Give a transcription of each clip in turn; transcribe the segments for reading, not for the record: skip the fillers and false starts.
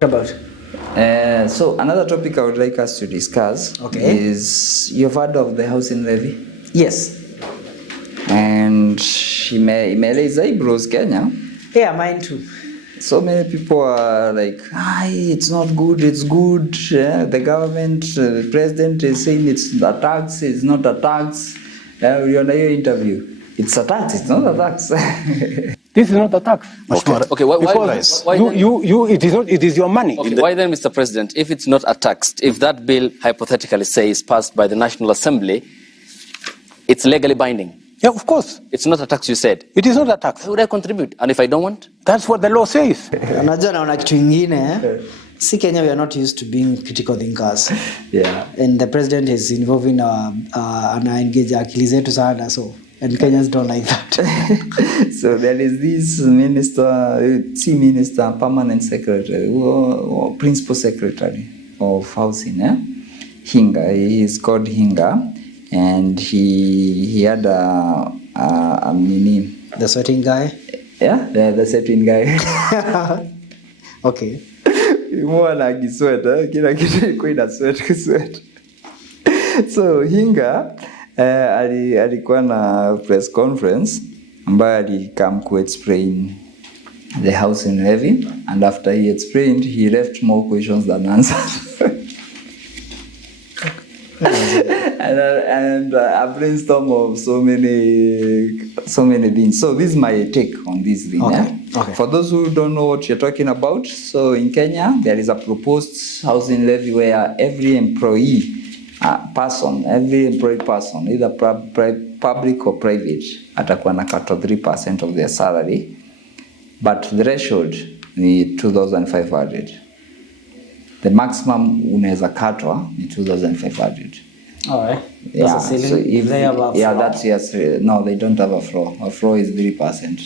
About? So another topic I would like us to discuss is, you've heard of the housing levy? Yes. And imeeleza bros Kenya. Yeah, mine too. So many people are like, it's not good, it's good. The government, the president is saying it's a tax, it's not a tax. You're on your interview. It's a tax, it's not a tax. This is not a tax. Okay. Why it is your money. Okay. Why then, Mr. President, if it's not a tax, if that bill hypothetically says passed by the National Assembly, it's legally binding? Yeah, of course. It's not a tax, you said. It is not a tax. Why would I contribute? And if I don't want? That's what the law says. Unajua naona kitu ingine. Si Kenya, we are not used to being critical thinkers. Yeah. And the president is involving engage akili zetu sana, so. And Kenyans don't like that. So there is this minister, permanent secretary, or principal secretary of housing, Hinga. He is called Hinga, and he had a the sweating guy. Yeah, the sweating guy. Okay. Mwana akisweta, kila kitu iko ina sweat. So Hinga alikuwa na press conference ambayo alikam ku explain the housing levy, and after he explained, he left more questions than answers. and a brainstorm of so many things. So this is my take on this thing. Okay. For those who don't know what you're talking about, so in Kenya there is a proposed housing levy where every employed person, either public or private, atakuwa na cut 3% of their salary, but the threshold ni 2,500. The maximum unaweza katwa ni 2,500. All right. Yeah. So if they have a floor. that's yes. No, they don't have a floor. A floor is 3%.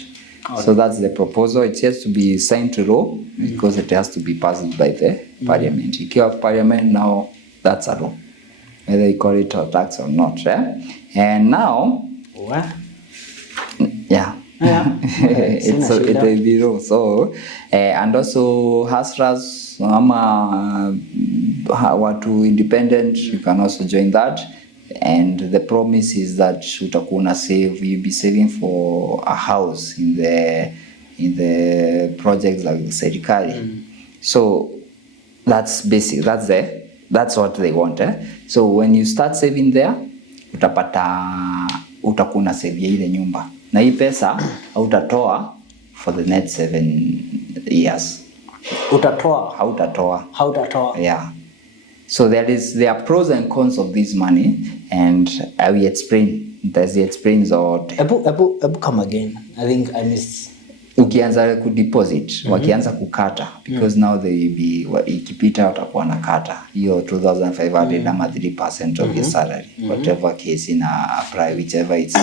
Okay. So that's the proposal. It has to be signed to law because it has to be passed by the parliament. If you have parliament now, that's a law, whether you call it a tax or not. And now, what? Yeah. It will be law. So and also hustlers, watu independent, you can also join that. And the promise is that utakuna save, you'll be saving for a house in the projects like serikali. So that's basic. That's what they want. So when you start saving there, utakuna save ile nyumba. Na hii pesa hautatoa for the next 7 years. Hautatoa. Yeah. So there are pros and cons of this money, and I will explain. Does he explain zote? Ebu come again. I think I missed. Ukianza kudeposit, wakianza kukata, because now they will be, ikipita watakuwa na kata hiyo 2,500 ama 3% of your salary, whatever case in apply, whichever it's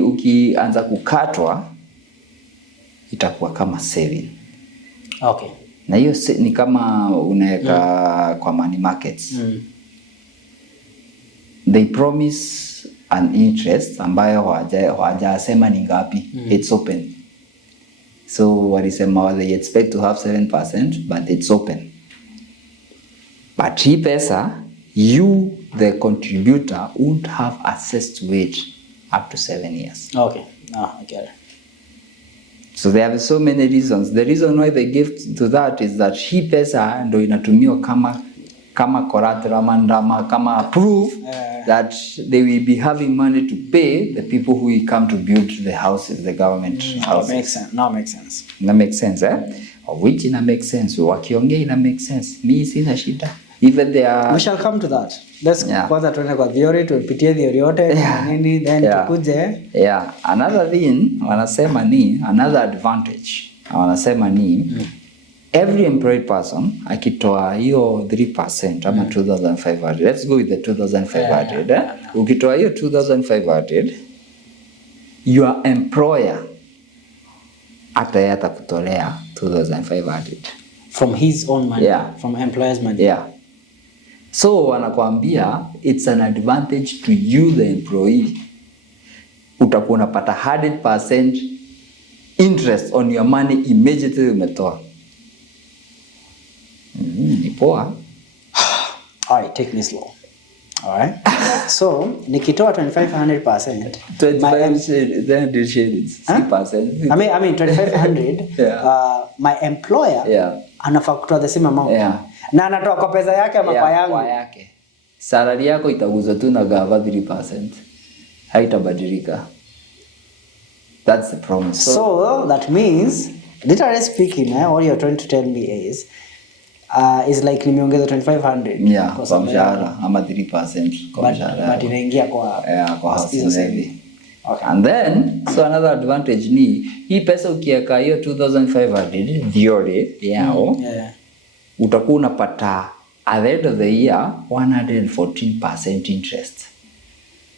ukianza kukatwa itakuwa kama saving. Okay. Na hiyo ni kama unaweka kwa money markets. They promise an interest ambayo hawajasema ni ngapi. It's open. So walisema they expect to have 7%, but it's open. But hii pesa, you the contributor won't have access to it up to 7 years. Okay. I get it. So there are so many reasons. The reason why they give to that is that hii pesa ndo inatumiwa kama collateral mandama, kama proof that they will be having money to pay the people who will come to build the houses, the government houses. Makes sense. Now makes sense. That makes sense, Which ina make sense. Wakiongea ina make sense. Mi sina shida. Even they are... We shall come to that. Let's kwanza tuende kwa theory, tupitie theory yote, nini, then tukuje. Yeah. Another thing, wanasema ni, another advantage, wanasema ni, every employed person, akitoa hiyo 3%, ama 2,500, let's go with the 2,500. Ukitoa hiyo 2,500, your employer, atakutolea 2,500. From his own money? Yeah. From employer's money? Yeah. So wanakuambia it's an advantage to you the employee. Utakuwa unapata 100% interest on your money immediately umetoa. Ni poa. Alright, take me slow. Alright. So, nikitoa 2500%, 25 shillings. Huh? 6%. I mean 2500, Yeah. my employer anafaa kutoa the same amount. Yeah. Na anatoa kwa pesa yake ama kwa yangu? Kwa yake. Salary yako itaguzwa tu na gava 3%. Haitabadilika. That's the promise. So that means, literally speaking, what you're trying to tell me is like nimeongeza 2500 kwa mshahara ama 3% kwa mshahara. But inaingia kwa housing levy. Okay. And then another advantage ni hii pesa ukiweka hiyo 2500 theory yao utakuwa unapata at the end of the year 114% interest.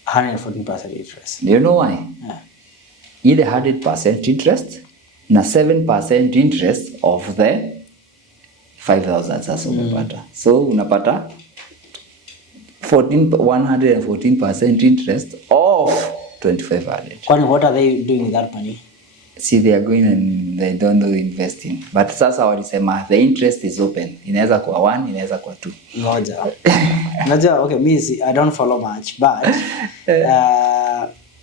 114% interest. Do you know why? Ile 100% interest na 7% interest of the 5,000 sasa umepata. So unapata 114% interest of 2,500. Kwani what are they doing with that money? See, they are going and they don't know investing. But sasa walisema the interest is open. Inaweza kuwa 1, inaweza kuwa 2. Ngoja, okay, I don't follow much, but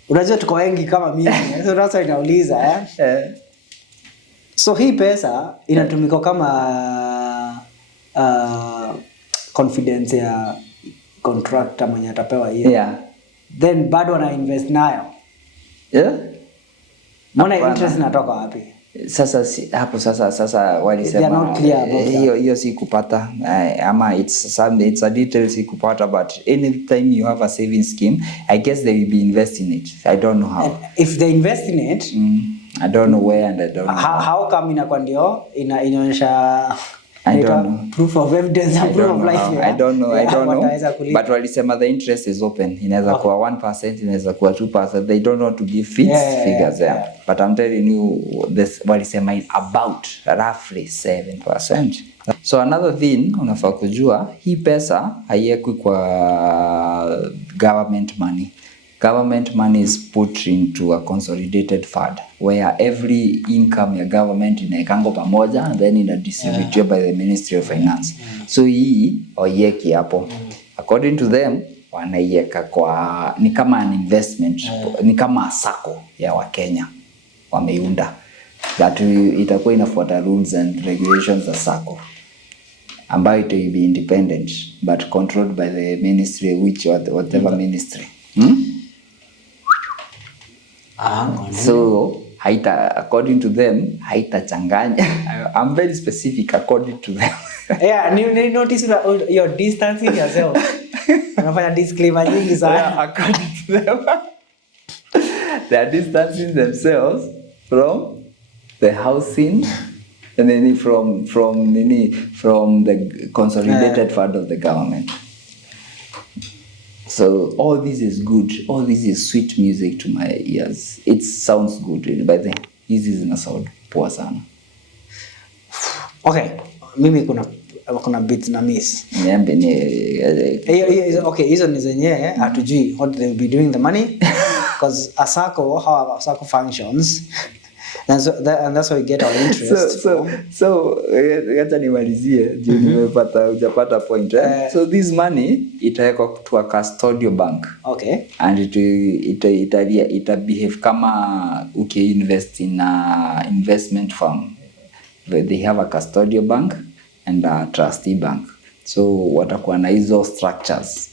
unajua tuko wengi kama mimi. So sasa inauliza so hii pesa inatumika kama confidence ya contractor mwenye atapewa hiyo. Then bado wana invest nayo. Mbona interest inatoka wapi? Sasa hapo sasa walisema hiyo si kupata ama it's a detail si kupata, but anytime you have a saving scheme, I guess they will be investing in it. I don't know how. And if they invest in it, I don't know where and I don't know how come inakuwa ndio inaonyesha I don't know. Proof of evidence and proof of life. I don't know. But walisema the interest is open. Inaweza kuwa 1%, inaweza kuwa 2%. They don't know to give figures there. But I'm telling you, this walisema is about roughly 7%. So another thing unafaa kujua, hii pesa haiwekwi kwa government money. Government money is put into a consolidated fund where every income ya government inaekango pamoja and then distributed by the Ministry of Finance. So hii oyeki hapo. According to them, wanaiweka kwa ni kama an investment, ni kama sako ya Wakenya wameiunda. That itakuwa inafuata rules and regulations za sako, ambayo it will be independent but controlled by the ministry, whatever ministry. So according to them haitachanganya. I'm very specific according to them. You notice you're distancing yourself. Unafanya disclaimer nyingi sana. According to them, they are distancing themselves from the housing and then from the consolidated fund of the government. So all this is good. All this is sweet music to my ears. It sounds good, really, but then this is in a sound poor sana. Okay, mimi kuna beats na miss. Niambe ni okay, hizo ni zenye hatujui what they will be doing the money because how ASACO functions. And that's how we get our interest. So acha nimalizie juu hujapata point. So this money itawekwa to a custodial bank. Okay. And it behave kama invest in a investment firm. They have a custodial bank and a trustee bank. So watakuwa na hizo structures,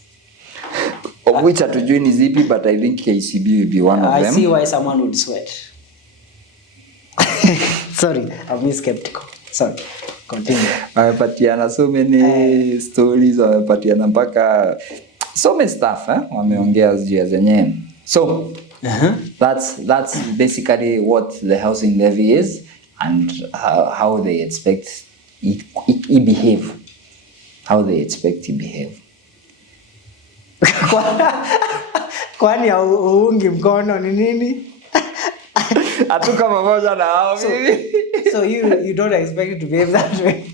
of which hatujui ni zipi, but I think KCB will be one of them. I see why someone would sweat. Sorry, I'm skeptical. Sorry. Continue. Wamepatiana so many stories, wamepatiana mpaka so many stuff wameongea juu zenyewe. So that's basically what the housing levy is and how they expect it behave. How they expect it behave. Kwani uungi mkono ni nini? Atuka pamoja na hao mimi. So you don't expect it to behave that way.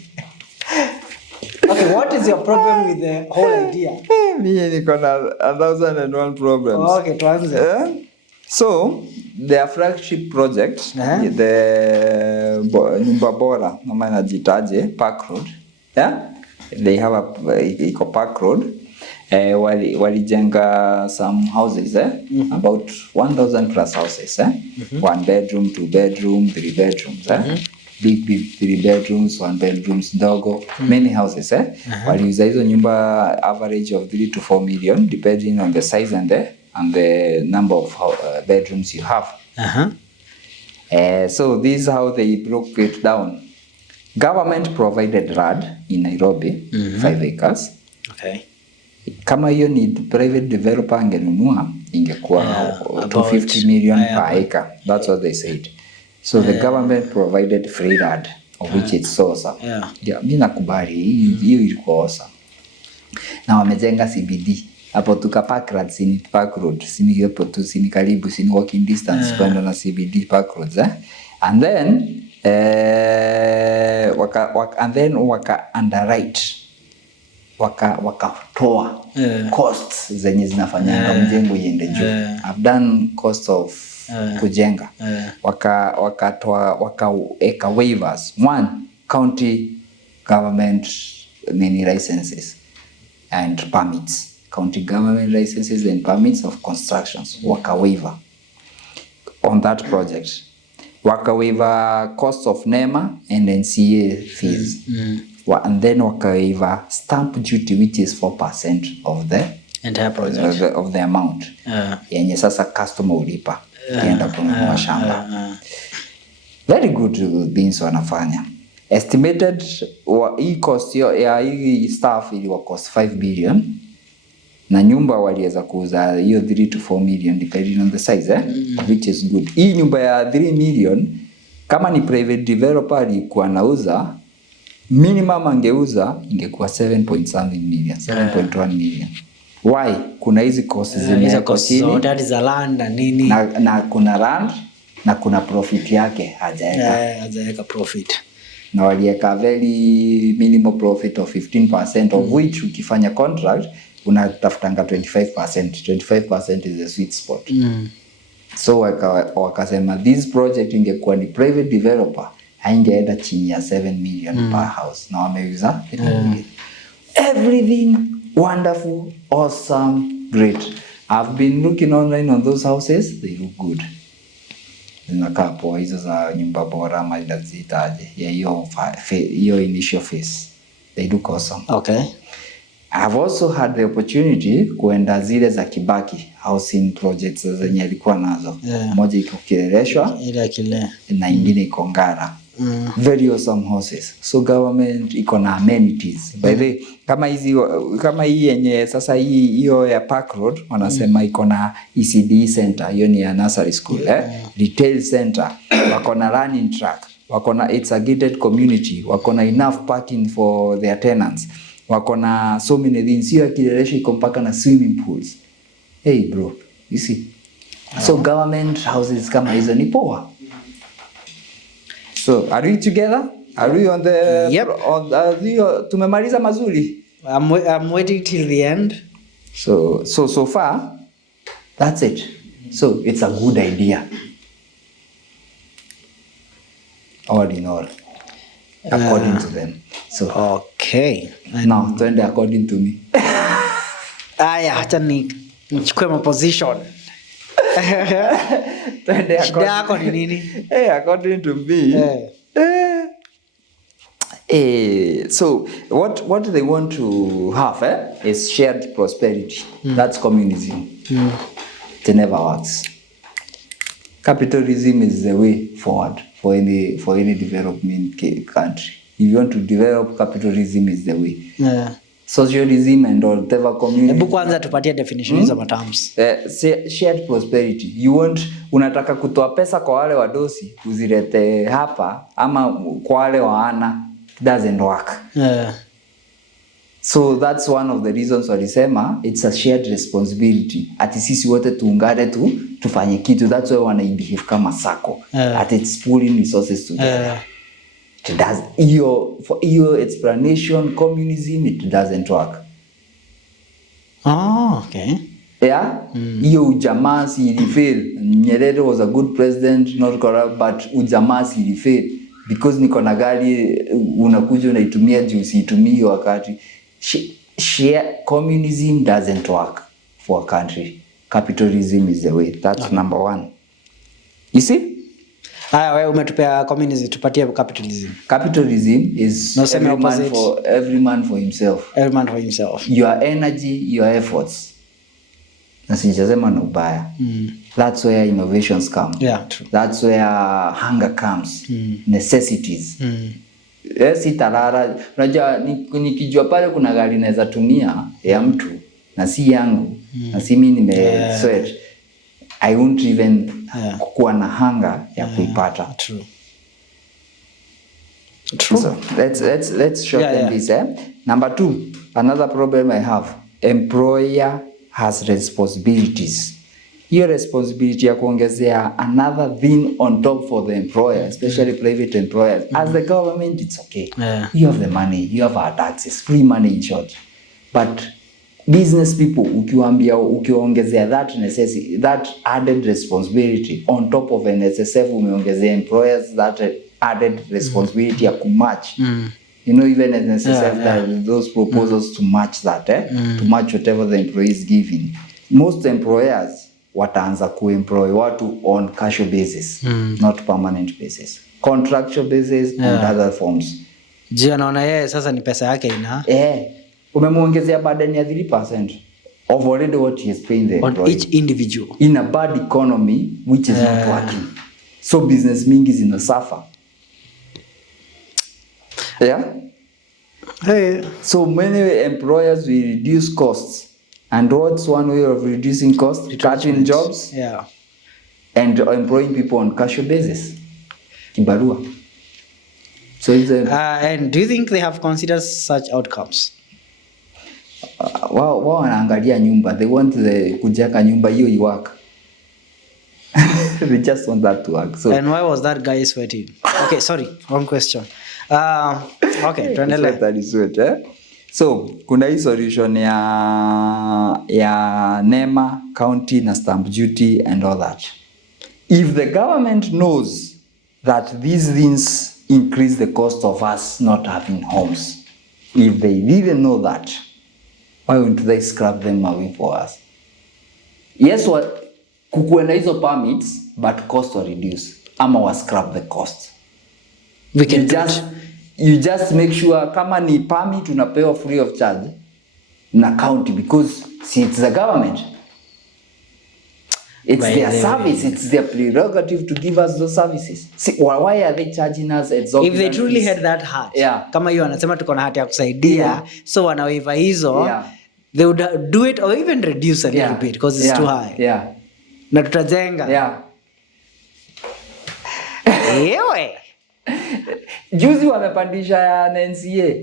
Okay, what is your problem with the whole idea? Mimi niko na 1,001 problems. Okay, tuanze. So their flagship project, the nyumba bora kama inajitaje Park Road, yeah, they have a Park Road. Walijenga some houses, about 1,000 plus houses, 1 bedroom, 2 bedroom, 3 bedrooms, big 3 bedrooms, 1 bedrooms ndogo, many houses, waliuza hizo nyumba average of 3 to 4 million depending on the size and the number of bedrooms you have. So this is how they broke it down. Government provided land in Nairobi, 5 acres. Okay. Kama hiyo ni private developer angenunua ingekuwa 250 million per acre. That's what they said. So the government provided free land, of which it's so awesome. Yeah, mimi nakubali hiyo ilikuwa awesome. Na wamejenga CBD. Hapo tuka Park Road, sini hapo tu sini karibu, sini walking distance kwenda na CBD Park Roads, And then waka underwrite, wakatoa costs zenye zinafanyanga mjengo iende juu. I've done cost of kujenga. Wakaeka waivers. 1, county government many licenses and permits. County government licenses and permits of constructions. Waka waiver on that project. Waka waiver cost of NEMA and NCA fees. And then waka waiver stamp duty, which is 4% of the entire project of the amount. Yenye sasa customer ulipa kienda kununua shamba. Very good things wanafanya. Estimated hii cost ya hii staff iliwa cost 5 billion. Na nyumba waliweza kuuza hiyo 3 to 4 million depending on the size, which is good. Hii nyumba ya 3 million kama ni private developer alikuwa anauza, minimum angeuza ingekuwa 7.something million, 7.1 million. Why? Kuna hizi costs zimewekwa chini. Zote za land na nini. Na kuna land na kuna profit yake hajaweka profit. Na waliweka very minimal profit of 15% of which ukifanya contract unatafutanga 25%. 25% is the sweet spot. So wakasema this project ingekuwa ni private developer haingeenda chini ya 7 million per house. Na wameuza everything wonderful, awesome, great. I've been looking online on those houses, they look good. Zinakaa poa hizo za nyumba bora ama ilazitaje ya hiyo initial phase. They look awesome. Okay. I've also had the opportunity kuenda zile za Kibaki housing projects zenye alikuwa nazo. Moja iko Kileleshwa na ingine iko Ngara. Very awesome houses. So government iko na amenities. By the way, kama hii yenye sasa hiyo ya Park Road wanasema iko na ECD center, hiyo ni ya nursery school, retail center, wako na running track, wako na it's a gated community, wako na enough parking for their tenants. Wako na so many things. Hiyo Kileleshwa iko mpaka na swimming pools. Hey bro, you see. So government houses kama hizo ni poa. So are we together? Are we on the tumemaliza mazuri? I'm waiting till the end. So far that's it. So it's a good idea. All in all, according to them. So okay. Now twende according to me. Aya, acha nichukue my position. Shida yako ni nini? According to me. So what they want to have is shared prosperity. That's communism. It never works. Capitalism is the way forward for any development country. If you want to develop, capitalism is the way. Socialism and all whatever community. Hebu kwanza tupatie definition hizo terms. Shared prosperity. Unataka kutoa pesa kwa wale wadosi uzilete hapa ama kwa wale waana, doesn't work. So that's one of the reasons walisema it's a shared responsibility. Ati sisi wote tuungane tufanye kitu. That's why wanaibehave kama sako. Ati it's pooling resources together. It does. For your explanation, communism, it doesn't work. Oh, okay. Yeah, hiyo ujamaa si ilifail. Nyerere was a good president, not corrupt, but ujamaa si ilifail because niko na gari unakuja unaitumia juu siitumii wakati. Communism doesn't work for a country. Capitalism is the way. That's number one. You see? Wewe umetupea communism, tupatie capitalism. Capitalism is every man for himself. Every man for himself. Your energy, your efforts. Na sijasema na ubaya. That's where innovations come. Yeah, true. That's where hunger comes. Necessities. Si tarara. Unajua nikijua pale kuna gari naweza tumia ya mtu na si yangu na si mimi nimesweat. I won't even kuwa na hunger ya kuipata. True. So let's shorten this. Number 2, another problem I have. Employer has responsibilities. Hiyo responsibility ya kuongezea another thing on top for the employer, especially private employers. As the government, it's okay. You have the money, you have our taxes, free money in short. But business people, ukiongezea that necessity, that added responsibility on top of NSSF, umeongezea employers that added responsibility ya kumatch. You know, even NSSF, those proposals to match that, to match whatever the employee is giving. Most employers wataanza kuemploy watu on casual basis, not permanent basis. Contractual basis and other forms. Jia naona yeye sasa ni pesa yake ina. Umemuongezea burden ya 3% of already what he is paying the employee. On each individual. In a bad economy which is not working. So business mingi zina suffer. So many employers will reduce costs. And what's one way of reducing costs? Cutting jobs and employing people on casual basis. Kibarua. So it's and do you think they have considered such outcomes? Wao wanaangalia nyumba. They want kujenga nyumba hiyo iwork. They just want that to work. So and why was that guy sweating? Okay, sorry, wrong question. Okay, tuendelee. So kuna hii solution ya NEMA, county na stamp duty and all that. If the government knows that these things increase the cost of us not having homes, if they didn't know that, why wouldn't they scrap them away for us? Yes, kukuwe na hizo permits, but cost will reduce. Ama wa scrap the cost. We can you just make sure kama ni permit unapewa free of charge na county, because it's the government. It's their service. It's their prerogative to give us those services. See, why are they charging us exorbitant? If they truly had that heart, kama hiyo anasema tuko na hati ya kusaidia, so wanawaiva hizo, they would do it or even reduce a little bit because it's too high. Na tutajenga. Ewe. Juzi wamepandisha ya NCA.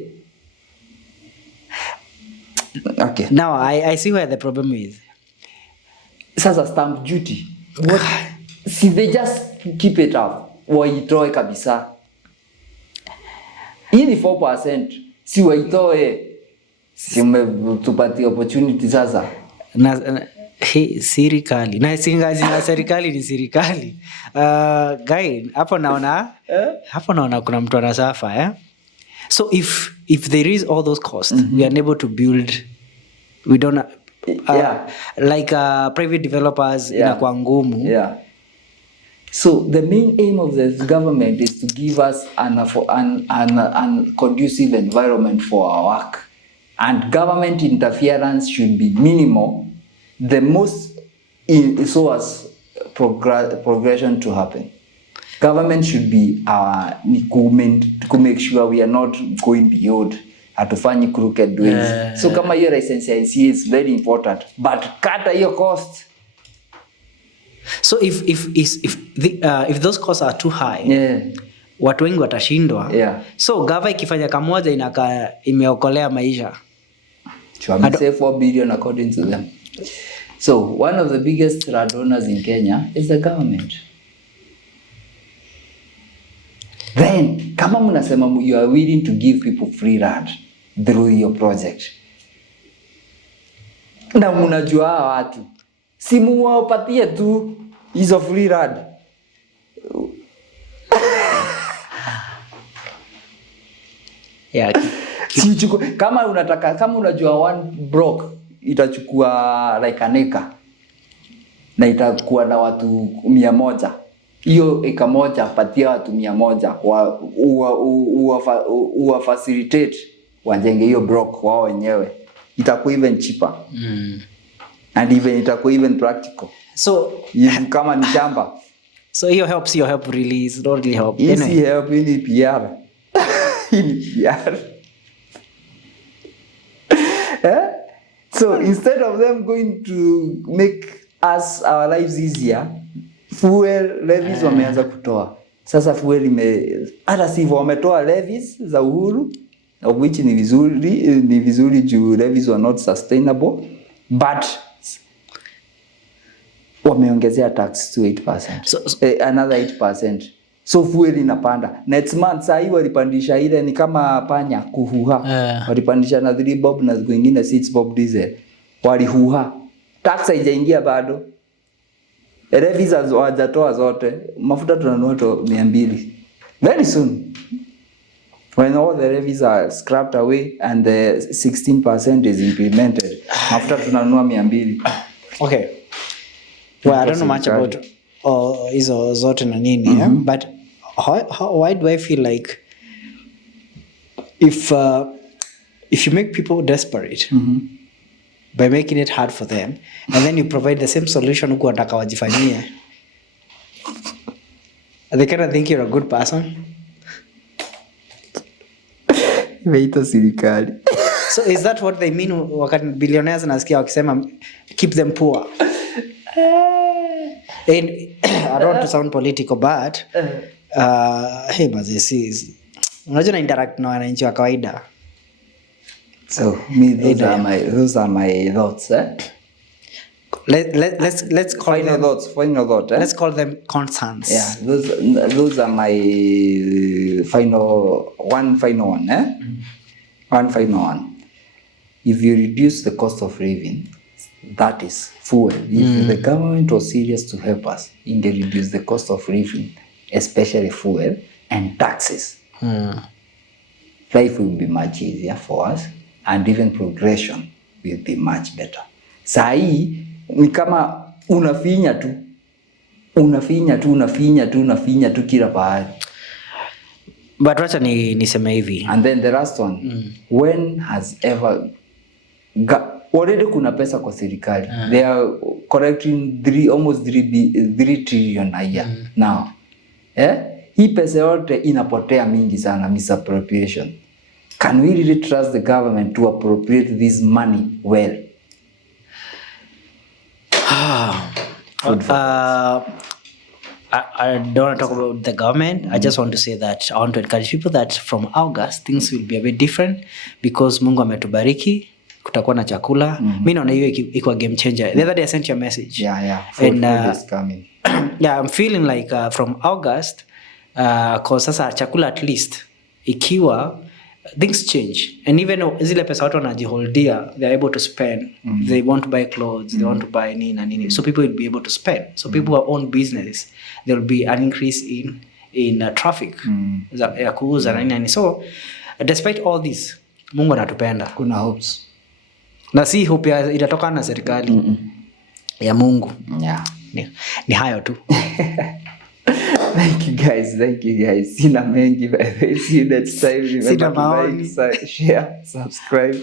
Okay. Now I see where the problem is. Sasa stamp duty. What? See, they just keep it up. Waitoe kabisa. Hii ni 4%. Si waitoe. Si umetupatia opportunity sasa. Na serikali. Na singazi na serikali ni serikali. Guy, hapo naona kuna mtu anasafa, So if there is all those costs, we are unable to build, we don't like private developers inakuwa ngumu. So the main aim of the government is to give us an conducive environment for our work, and government interference should be minimal. The most so as progression to happen. Government should be to make sure we are not going beyond hatufanyi crooked ways. So kama hiyo license ya ICA is very important, but kata hiyo cost. So if those costs are too high, watu wengi watashindwa. So gava ikifanya kamoja inaka imeokolea maisha. Say 4 billion according to them. So one of the biggest landowners in Kenya is the government. Then kama mnasema you are willing to give people free land through your project, na mnajua hawa watu, simu wapatie tu hizo free rad. Yeah. Kama unataka, kama unajua one block itachukua like an acre na itakuwa na watu 100, hiyo eka moja patia watu 100 uwa facilitate wajenge hiyo block wao wenyewe, itakuwa even cheaper and even itakuwa even practical. So kama ni shamba, so hiyo helps, your help release don't really help anyway. Help ini PR ini PR. So instead of them going to make us our lives easier, fuel levies wameanza kutoa. Sasa fuel hata sivyo wametoa levies za uhuru, of which ni vizuri juu levies were not sustainable, but wameongezea tax to 8%. Another 8%. So fuel inapanda. Next month saa hii walipandisha ile ni kama panya kuhuha. Walipandisha na 3 bob na kwingine 6 bob diesel. Walihuha. Tax haijaingia bado. Levies hawajatoa zote. Mafuta tunanunua to 200. Very soon. When all the levies are scrapped away and the 16% is implemented, mafuta tunanunua 200. Okay. Well, I don't know much about hizo zote na nini, but why do I feel like if you make people desperate by making it hard for them and then you provide the same solution huku wataka wajifanyie, they kind of think you're a good person. Imeita serikali. So is that what they mean wakati billionaires nasikia wakisema keep them poor? And I don't want to sound political, but hey mazisi, unajua na interact na wananchi wa kawaida. So those are my thoughts. Let's call final them thoughts. Final thought. Let's call them concerns. Yeah, those are my final one. One final one. If you reduce the cost of living, that is fuel. If the government was serious to help us in the reduce the cost of living, especially fuel and taxes, life will be much easier for us and even progression will be much better. Saa hii ni kama unafinya tu kila pahali. But wacha niseme hivi. And then the last one, when has ever already kuna pesa kwa serikali. They are collecting almost 3 trillion a year now. Hii pesa yote inapotea mingi sana, misappropriation. Can we really trust the government to appropriate this money well? I don't want to talk about the government. I just want to say that I want to encourage people that from August things will be a bit different because Mungu ametubariki, kutakuwa na chakula. Mimi naona hiyo iko game changer. The other day I sent you a message. Yeah. Food is coming. Yeah, I'm feeling like from August cause sasa chakula at least ikiwa things change and even zile pesa watu wanajiholdia they are able to spend. They want to buy clothes, they want to buy nini, so people will be able to spend. So people who own business, there will be an increase in traffic ya kuuza na nini. So despite all this, Mungu anatupenda, kuna hopes na si hope itatokana na serikali ya Mungu. Yeah. Ni hayo tu. Thank you guys. Sina mengi, see you next time. Remember to like, share, subscribe,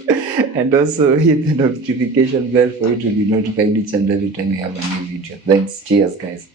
and also hit the notification bell for you to be notified each and every time we have a new video. Thanks. Cheers, guys.